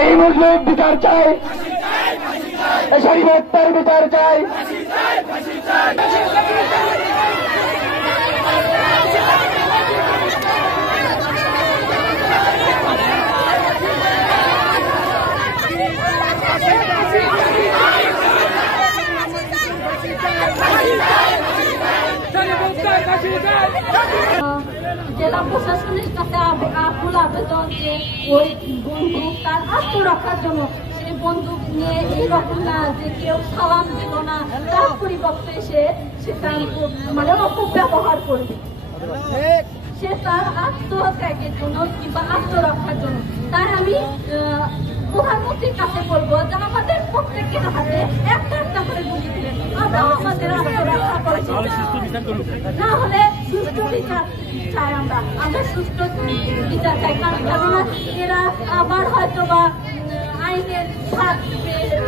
এই মুসলিম বিচার চাই, শরীয়তের বিচার চাই। জেলা প্রশাসনের কাছে আকুল আবেদন যে ওই বন্দুক তার আত্মরক্ষার জন্য, সেই বন্দুক নিয়ে এইরকম না যে কেউ সালাম দিল না, তার পরিবর্তে সেটা মানে অপব্যবহার করবে, সে তার আত্মত্যাগের জন্য কিংবা আত্মরক্ষার জন্য। তাই আমি প্রধানমন্ত্রীর কাছে বলবো যে আমাদের প্রত্যেকের হাতে একটা একটা করে গুলি দিলেন, আমরাও আমাদের আত্মরক্ষা করেছি, না হলে সুষ্ঠু বিচার চাই। আমরা সুষ্ঠু বিচার চাই, কেননা এরা আবার হয়তো বা আইনের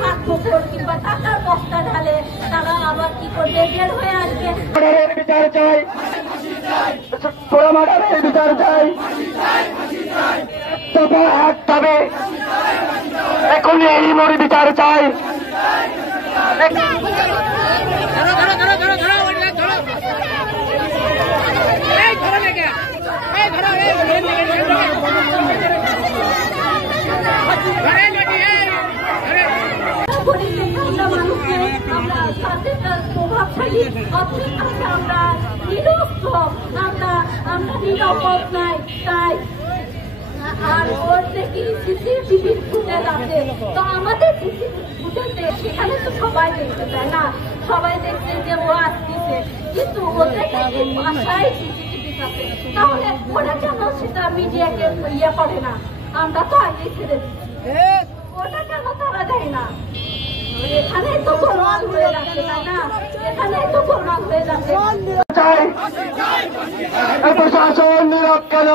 7 বছর কিংবা টাকার বস্তা ঢালে তারা আবার কি করবে, বের হয়ে আসবে। বিচার চাই, মার্ডারের বিচার চাই, তবে এখন এই মরি বিচার চাই। প্রভাবশালী আমরা নিরস্ত্র, আমরা নিরাপদ নাই। তাই আর ওর দেখি সিসিটিভির ফুটেজ আছে, তো আমাদের ফুটেজে সেখানে তো সবাই দেখতে চায় না, সবাই দেখছে যে ও আসতেছে, কিন্তু ওদের নাকি বাসায় সিসিটিভি আছে, তাহলে ওরা কেন সেটা মিডিয়াকে ইয়ে করে না? আমরা তো আগেই ছেড়ে দিচ্ছি, ওটা কেন তারা দেয় না? এখানেই তো প্রমাণ হয়ে যাচ্ছে, তাই না? এখানেই তো প্রমাণ হয়ে যাচ্ছে। প্রশাসন নীরব কেন?